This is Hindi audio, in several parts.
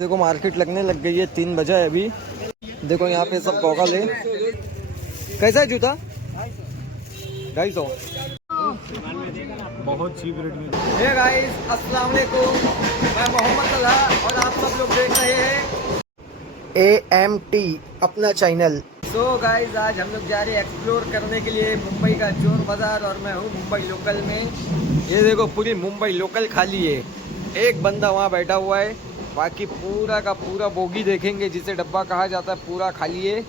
देखो मार्केट लगने लग गई है, 3 बजे है अभी। देखो यहाँ पे सब गॉगल है। कैसा है जूता? 250। बहुत चीप रेट में। हे गाइस, अस्सलाम वालेकुम। मैं मोहम्मद अल्लाह और आप सब लोग देख रहे हैं AMT अपना चैनल। सो गाइस, आज हम लोग जा रहे हैं एक्सप्लोर करने के लिए मुंबई का चोर बाज़ार, और मैं हूँ मुंबई लोकल में। ये देखो पूरी मुंबई लोकल खाली है, एक बंदा वहाँ बैठा हुआ है। बाकी पूरा का पूरा बोगी देखेंगे, जिसे डब्बा कहा जाता है, पूरा खाली है,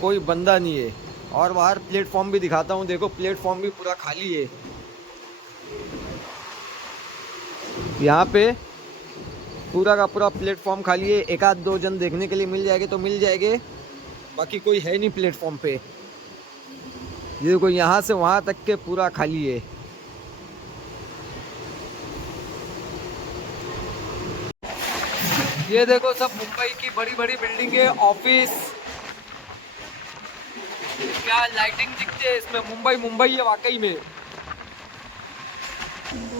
कोई बंदा नहीं है। और बाहर प्लेटफॉर्म भी दिखाता हूँ, देखो प्लेटफॉर्म भी पूरा खाली है। यहाँ पे पूरा का पूरा प्लेटफॉर्म खाली है। एक आध दो जन देखने के लिए मिल जाएंगे तो मिल जाएंगे, बाकी कोई है नहीं प्लेटफॉर्म पे। ये देखो यहाँ से वहाँ तक के पूरा खाली है। ये देखो सब मुंबई की बड़ी बड़ी बिल्डिंगें, ऑफिस, क्या लाइटिंग दिखती है इसमें। मुंबई मुंबई है वाकई में।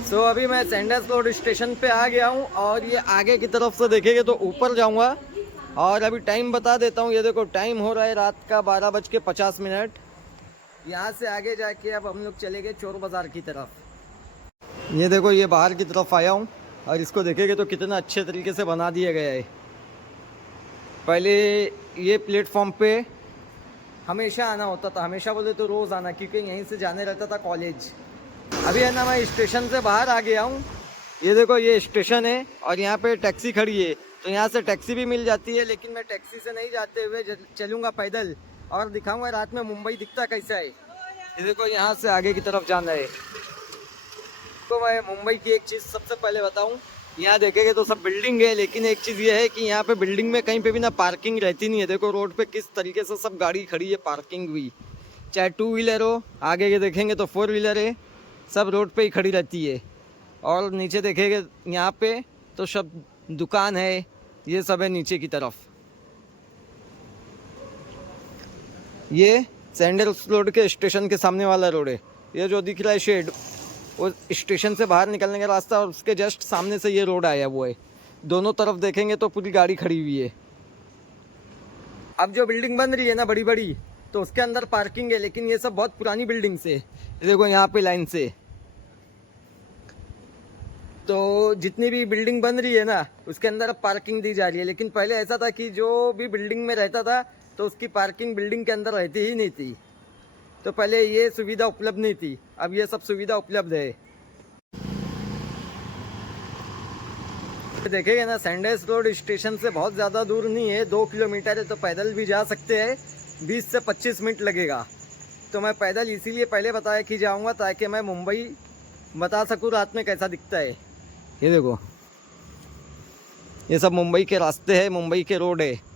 सो अभी मैं सैंडल्स रोड स्टेशन पे आ गया हूँ, और ये आगे की तरफ से देखेंगे तो ऊपर जाऊँगा। और अभी टाइम बता देता हूँ, ये देखो टाइम हो रहा है रात का 12:50। यहाँ से आगे जाके अब हम लोग चले गए चोर बाज़ार की तरफ। ये देखो ये बाहर की तरफ आया हूँ, और इसको देखेंगे तो कितना अच्छे तरीके से बना दिया गया है। पहले ये प्लेटफॉर्म पे हमेशा आना होता था, हमेशा बोले तो रोज़ आना, क्योंकि यहीं से जाने रहता था कॉलेज। अभी है ना, मैं स्टेशन से बाहर आ गया हूँ। ये देखो ये स्टेशन है, और यहाँ पे टैक्सी खड़ी है, तो यहाँ से टैक्सी भी मिल जाती है। लेकिन मैं टैक्सी से नहीं जाते हुए चलूँगा पैदल, और दिखाऊँगा रात में मुंबई दिखता कैसा है। ये देखो यहाँ से आगे की तरफ जाना है। तो मैं मुंबई की एक चीज़ सबसे पहले बताऊँ, यहाँ देखेंगे तो सब बिल्डिंग है, लेकिन एक चीज़ ये है कि यहाँ पे बिल्डिंग में कहीं पे भी ना पार्किंग रहती नहीं है। देखो रोड पे किस तरीके से सब गाड़ी खड़ी है, पार्किंग भी, चाहे 2 व्हीलर हो, आगे के देखेंगे तो 4 व्हीलर है, सब रोड पे ही खड़ी रहती है। और नीचे देखेंगे यहाँ पे तो सब दुकान है, ये सब है नीचे की तरफ। ये सैंडल्स रोड के स्टेशन के सामने वाला रोड है। ये जो दिख रहा है शेड, वो स्टेशन से बाहर निकलने का रास्ता, और उसके जस्ट सामने से ये रोड आया वो है। दोनों तरफ देखेंगे तो पूरी गाड़ी खड़ी हुई है। अब जो बिल्डिंग बन रही है ना बड़ी बड़ी, तो उसके अंदर पार्किंग है, लेकिन ये सब बहुत पुरानी बिल्डिंग्स है। देखो यहाँ पे लाइन से तो जितनी भी बिल्डिंग बन रही है ना, उसके अंदर अब पार्किंग दी जा रही है। लेकिन पहले ऐसा था कि जो भी बिल्डिंग में रहता था तो उसकी पार्किंग बिल्डिंग के अंदर रहती ही नहीं थी। तो पहले ये सुविधा उपलब्ध नहीं थी, अब ये सब सुविधा उपलब्ध है। देखेंगे ना, सैंडल्स रोड स्टेशन से बहुत ज़्यादा दूर नहीं है, 2 किलोमीटर है, तो पैदल भी जा सकते हैं। 20 से 25 मिनट लगेगा। तो मैं पैदल इसीलिए पहले बताया कि जाऊंगा, ताकि मैं मुंबई बता सकूँ रात में कैसा दिखता है। ये देखो ये सब मुंबई के रास्ते हैं, मुंबई के रोड है।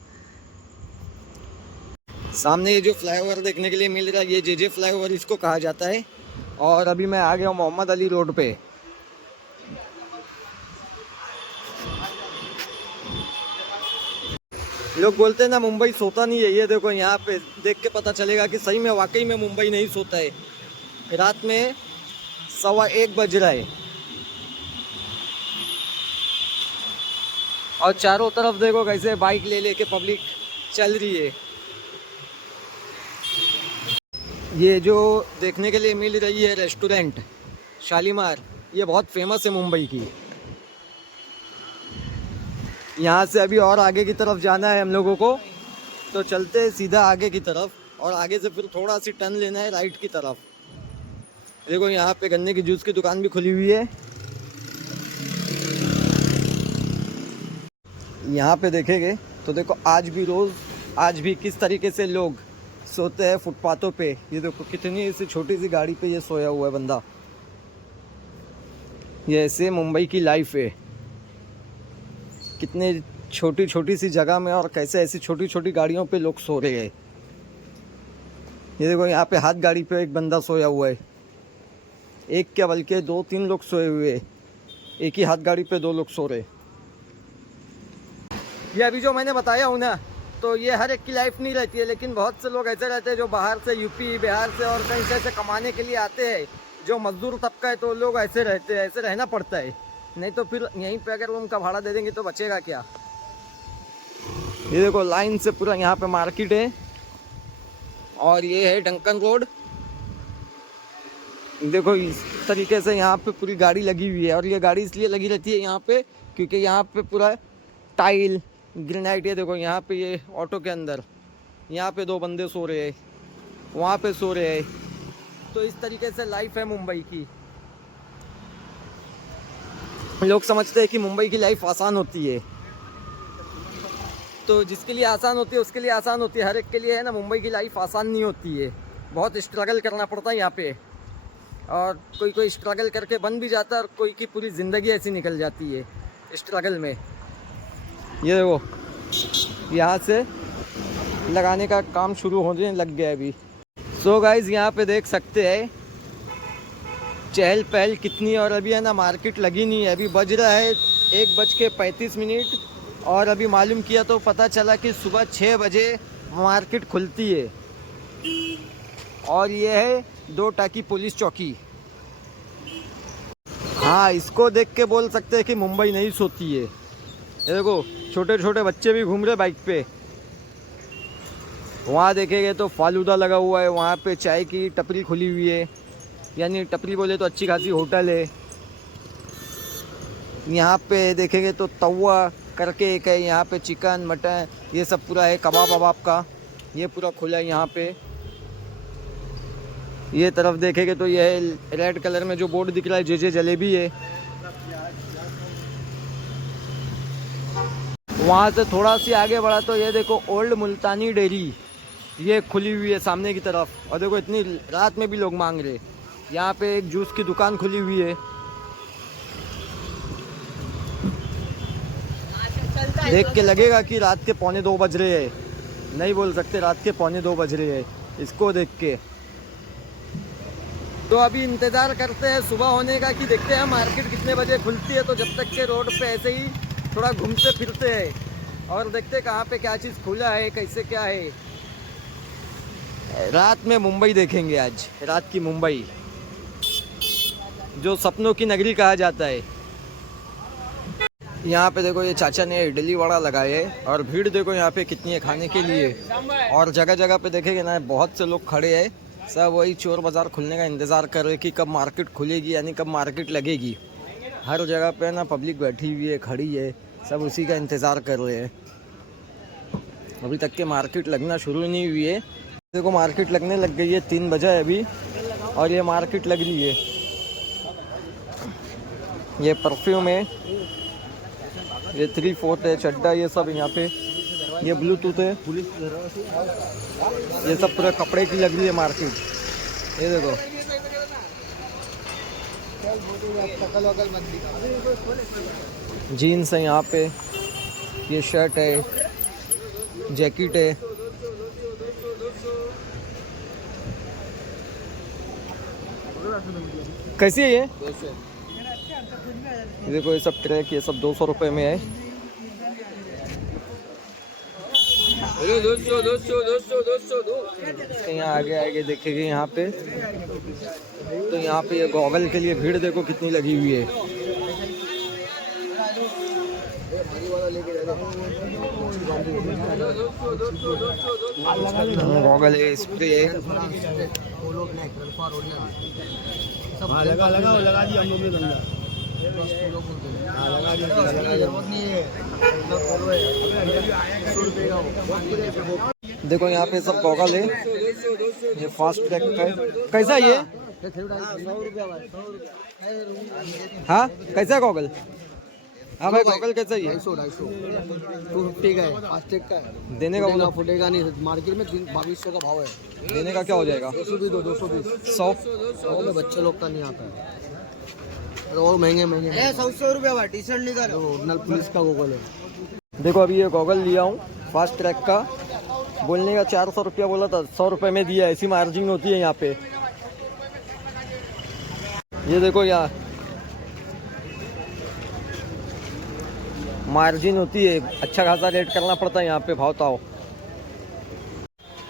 सामने ये जो फ्लाईओवर देखने के लिए मिल रहा है, ये JJ फ्लाईओवर इसको कहा जाता है। और अभी मैं आ गया हूँ मोहम्मद अली रोड पे। लोग बोलते हैं ना मुंबई सोता नहीं है, ये देखो यहाँ पे देख के पता चलेगा कि सही में वाकई में मुंबई नहीं सोता है। रात में 1:15 बज रहा है, और चारों तरफ देखो कैसे बाइक ले लेके पब्लिक चल रही है। ये जो देखने के लिए मिल रही है रेस्टोरेंट शालीमार, ये बहुत फेमस है मुंबई की। यहाँ से अभी और आगे की तरफ जाना है हम लोगों को, तो चलते हैं सीधा आगे की तरफ, और आगे से फिर थोड़ा सी टर्न लेना है राइट की तरफ। देखो यहाँ पे गन्ने की जूस की दुकान भी खुली हुई है। यहाँ पे देखेंगे तो देखो आज भी किस तरीके से लोग सोते हैं फुटपाथों पे। ये देखो कितनी ऐसी छोटी सी गाड़ी पे ये सोया हुआ है बंदा। ये ऐसे मुंबई की लाइफ है, कितने छोटी छोटी सी जगह में, और कैसे ऐसी छोटी छोटी गाड़ियों पे लोग सो रहे हैं। ये देखो यहाँ पे हाथ गाड़ी पे एक बंदा सोया हुआ है, एक क्या बल्कि 2-3 लोग सोए हुए, एक ही हाथ गाड़ी पे 2 लोग सो रहे। ये अभी जो मैंने बताया हूँ ना, तो ये हर एक की लाइफ नहीं रहती है, लेकिन बहुत से लोग ऐसे रहते हैं जो बाहर से, यूपी बिहार से और कहीं से ऐसे कमाने के लिए आते हैं। जो मजदूर तबका है तो लोग ऐसे रहते हैं, ऐसे रहना पड़ता है, नहीं तो फिर यहीं पे अगर रूम का भाड़ा दे देंगे तो बचेगा क्या। ये देखो लाइन से पूरा यहाँ पे मार्केट है और ये है डंकन रोड। देखो इस तरीके से यहाँ पे पूरी गाड़ी लगी हुई है और ये गाड़ी इसलिए लगी रहती है यहाँ पे क्योंकि यहाँ पे पूरा टाइल ग्रेनाइट है। देखो यहाँ पे ये ऑटो के अंदर यहाँ पे 2 बंदे सो रहे हैं, वहाँ पे सो रहे हैं। तो इस तरीके से लाइफ है मुंबई की। लोग समझते हैं कि मुंबई की लाइफ आसान होती है, तो जिसके लिए आसान होती है उसके लिए आसान होती है, हर एक के लिए है ना। मुंबई की लाइफ आसान नहीं होती है, बहुत स्ट्रगल करना पड़ता है यहाँ पे। और कोई स्ट्रगल करके बन भी जाता है और कोई की पूरी ज़िंदगी ऐसी निकल जाती है स्ट्रगल में। ये देखो यहाँ से लगाने का काम शुरू होने लग गया अभी। सो गाइज यहाँ पे देख सकते हैं चहल पहल कितनी। और अभी है ना मार्केट लगी नहीं है, अभी बज रहा है 1:35 और अभी मालूम किया तो पता चला कि सुबह 6 बजे मार्केट खुलती है। और ये है 2 टाकी पुलिस चौकी। हाँ, इसको देख के बोल सकते हैं कि मुंबई नहीं सोती है। ये देखो छोटे छोटे बच्चे भी घूम रहे बाइक पे। वहाँ देखेंगे तो फालूदा लगा हुआ है, वहाँ पे चाय की टपरी खुली हुई है, यानी टपरी बोले तो अच्छी खासी होटल है। यहाँ पे देखेंगे तो तवा करके एक है, यहाँ पे चिकन मटन ये सब पूरा है, कबाब वबाब का ये पूरा खुला है यहाँ पे। ये तरफ देखेंगे तो ये है रेड कलर में जो बोर्ड दिख रहा है जे जलेबी है। वहाँ से थोड़ा सी आगे बढ़ा तो ये देखो ओल्ड मुल्तानी डेयरी ये खुली हुई है सामने की तरफ। और देखो इतनी रात में भी लोग मांग रहे। यहाँ पे एक जूस की दुकान खुली हुई है। देख के लगेगा कि रात के 1:45 बज रहे हैं, नहीं बोल सकते रात के 1:45 बज रहे हैं इसको देख के। तो अभी इंतज़ार करते हैं सुबह होने का कि देखते हैं मार्केट कितने बजे खुलती है। तो जब तक के रोड पे ऐसे ही थोड़ा घूमते फिरते हैं और देखते हैं कहाँ पे क्या चीज़ खुला है, कैसे क्या है। रात में मुंबई देखेंगे आज, रात की मुंबई जो सपनों की नगरी कहा जाता है। यहाँ पे देखो ये चाचा ने इडली वड़ा लगाए है और भीड़ देखो यहाँ पे कितनी है खाने के लिए। और जगह जगह पे देखेंगे ना बहुत से लोग खड़े हैं, सब वही चोर बाज़ार खुलने का इंतज़ार कर रहे हैं कि कब मार्केट खुलेगी, यानी कब मार्केट लगेगी। हर जगह पे ना पब्लिक बैठी हुई है, खड़ी है, सब उसी का इंतज़ार कर रहे हैं। अभी तक के मार्केट लगना शुरू नहीं हुई है। देखो मार्केट लगने लग गई है, 3 बजे है अभी और ये मार्केट लग रही है। ये परफ्यूम है, ये 3/4 है, चड्डा ये सब यहाँ पे, ये ब्लूटूथ है, ये सब पूरे कपड़े की लग रही है मार्केट। ये देखो जीन्स है यहाँ पे, ये शर्ट है, जैकेट है। कैसी है ये? 200। देखो ये सब ट्रैक ये सब 200 रुपये में है। 200। यहाँ आगे आगे देखेंगे यहाँ पे तो यहाँ पे ये गॉगल के लिए भीड़ देखो कितनी लगी हुई है। गॉगल है, स्प्रे है। लगा दिया हम लोग ने धंधा। देखो यहाँ पे सब गॉगल है, ये फास्ट ट्रैक का है। कैसा ये? 100 रुपया। हाँ कैसा है गॉगल? हाँ भाई गॉगल कैसा ही है? 250 का है, फास्ट ट्रैक का है। देने का बोला फुटेगा नहीं, मार्केट में 2200 का भाव है। देने का क्या हो जाएगा? 220 100 में बच्चे लोग का नहीं आता है और महंगे 100 रुपया टी शर्ट निकालो। ओरिजिनल पुलिस का गॉगल है। देखो अभी ये गॉगल लिया हूँ फास्ट ट्रैक का, बोलने का 400 रुपया बोला था, 100 रुपये में दिया। ऐसी मार्जिन होती है यहाँ पे। ये देखो यहाँ मार्जिन होती है, अच्छा खासा रेट करना पड़ता है यहाँ पे भाव ताव।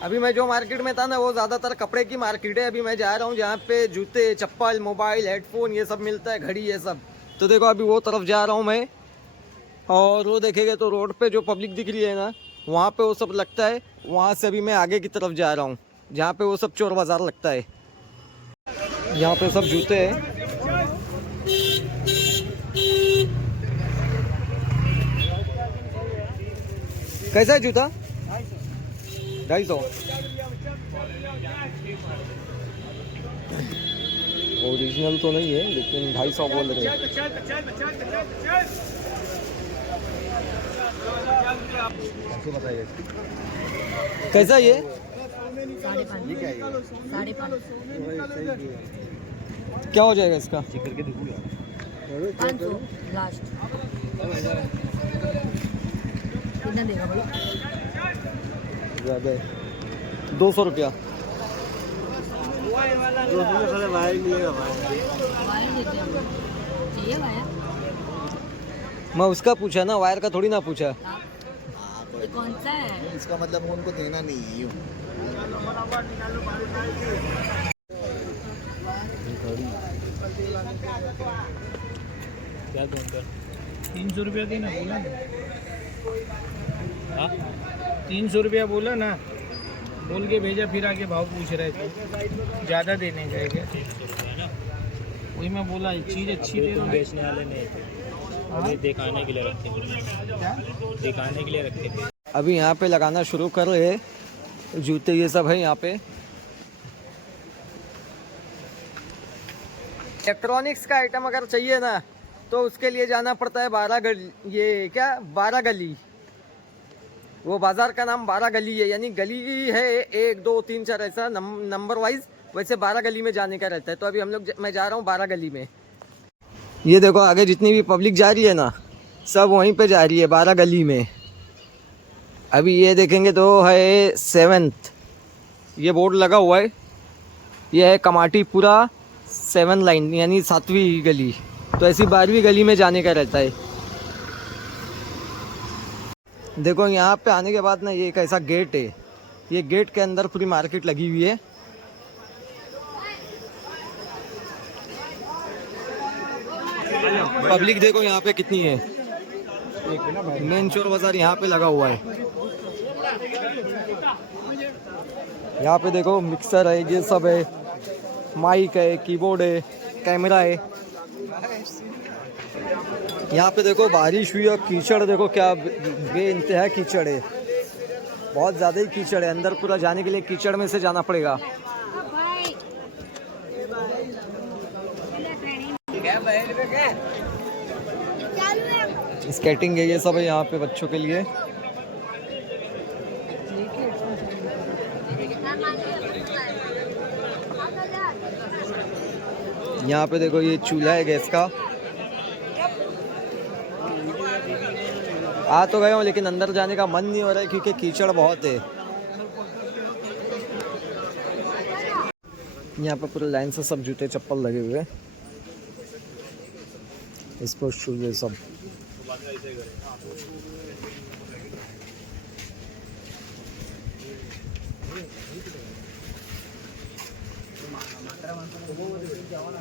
अभी मैं जो मार्केट में था ना वो ज़्यादातर कपड़े की मार्केट है। अभी मैं जा रहा हूँ जहाँ पे जूते चप्पल मोबाइल हेडफोन ये सब मिलता है, घड़ी ये सब। तो देखो अभी वो तरफ जा रहा हूँ मैं। और वो देखेंगे तो रोड पे जो पब्लिक दिख रही है ना वहाँ पे वो सब लगता है। वहाँ से अभी मैं आगे की तरफ जा रहा हूँ जहाँ पे वो सब चोर बाज़ार लगता है। यहाँ पे सब जूते हैं। कैसा है जूता? 250। ओरिजिनल तो नहीं है लेकिन 250 बोल रहे हैं। कैसा ये? 5.5 क्या हो जाएगा इसका? 500 लास्ट कितना देगा बोलो? ज़्यादा है, 200 रुपया। वायर देते हैं चाहिए वायर? मैं उसका पूछा ना, वायर का थोड़ी ना पूछा। ये कौन सा है? इसका मतलब उनको देना नहीं है यूँ। क्या दूँ 300 रुपया देना बोला ना। हाँ 300 रुपया बोला ना, बोल के भेजा, फिर आके भाव पूछ रहे थे, ज़्यादा देने गए क्या? 300 रुपया ना, वही मैं बोला चीज़ अच्छी दे रहा हूँ। बेचने वाले नहीं अभी दिखाने के लिए रखे, दिखाने के लिए रखे थे। अभी यहाँ पे लगाना शुरू कर रहे हैं जूते, ये सब है यहाँ पे। इलेक्ट्रॉनिक्स का आइटम अगर चाहिए ना तो उसके लिए जाना पड़ता है 12 गली। ये क्या 12 गली, वो बाज़ार का नाम 12 गली है, यानी गली है 1 2 3 4 ऐसा नंबर वाइज, वैसे 12 गली में जाने का रहता है। तो अभी मैं जा रहा हूँ 12 गली में। ये देखो आगे जितनी भी पब्लिक जा रही है ना, सब वहीं पे जा रही है 12 गली में। अभी ये देखेंगे तो है 7th, ये बोर्ड लगा हुआ है, ये है कमाटीपुरा 7 लाइन यानी 7वीं गली। तो ऐसी 12वीं गली में जाने का रहता है। देखो यहाँ पे आने के बाद ना ये एक ऐसा गेट है, ये गेट के अंदर पूरी मार्केट लगी हुई है। पब्लिक देखो यहाँ पे कितनी है। मेन चोर बाजार यहाँ पे लगा हुआ है। यहाँ पे देखो मिक्सर है, ये सब है, माइक है, कीबोर्ड है, कैमरा है। यहाँ पे देखो बारिश हुई और कीचड़ देखो क्या बेइंतहा कीचड़ है, बहुत ज़्यादा ही कीचड़ है। अंदर पूरा जाने के लिए कीचड़ में से जाना पड़ेगा। स्केटिंग है, ये सब है यहाँ पे बच्चों के लिए। यहाँ पे देखो ये चूल्हा है गैस का। आ तो गए हूँ लेकिन अंदर जाने का मन नहीं हो रहा है क्योंकि कीचड़ बहुत है। यहाँ पे पूरे लाइन से सब जूते चप्पल लगे हुए हैं, स्पोर्ट्स शूज ये सब।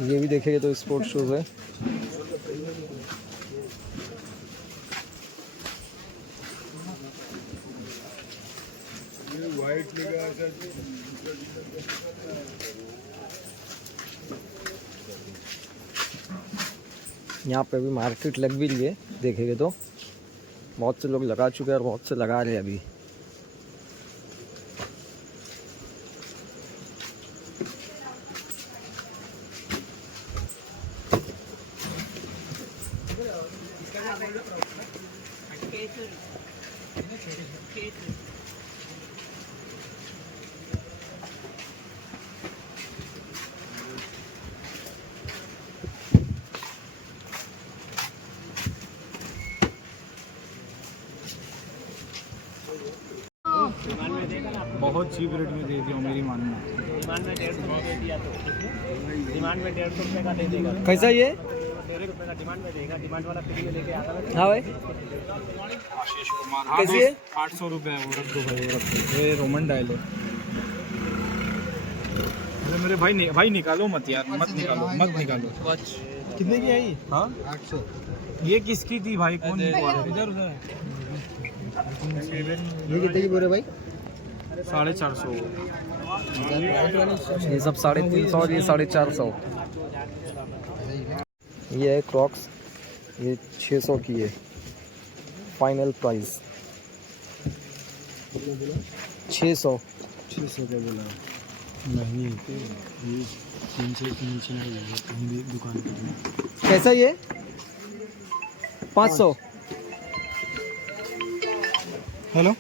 ये भी देखेंगे तो स्पोर्ट्स शूज है। यहाँ पे अभी मार्केट लग भी रही है, देखेंगे तो बहुत से लोग लगा चुके हैं और बहुत से लगा रहे हैं अभी। बहुत चीप रेट में दे दिया मेरी मानना। डिमांड में 150 रुपये दिया तो डिमांड में 150 रुपये का दे देगा। कैसा ये 150 रुपये का डिमांड में देगा, डिमांड वाला फ्री में लेके आता है। हाँ भाई आशीष कुमार कैसी है? 800 रुपये है। वो रख दो भाई, वो रख दो। ये रोमन डायल है। अरे मेरे भाई निकालो मत यार, मत निकालो। कितने की आई? हाँ 800। ये किसकी थी भाई? कौन इधर उधर ये कितने की बोल रहे भाई? 450। ये सब 350 और ये 450। ये है क्रॉक्स, ये 600 की है फाइनल प्राइस। 600। 600 का बोला नहीं, ये 300 के नीचे नहीं है कहीं भी दुकान पर। कैसा ये 500। हेलो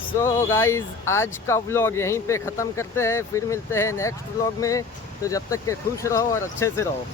सो गाइज आज का व्लॉग यहीं पे ख़त्म करते हैं, फिर मिलते हैं नेक्स्ट व्लॉग में। तो जब तक के खुश रहो और अच्छे से रहो।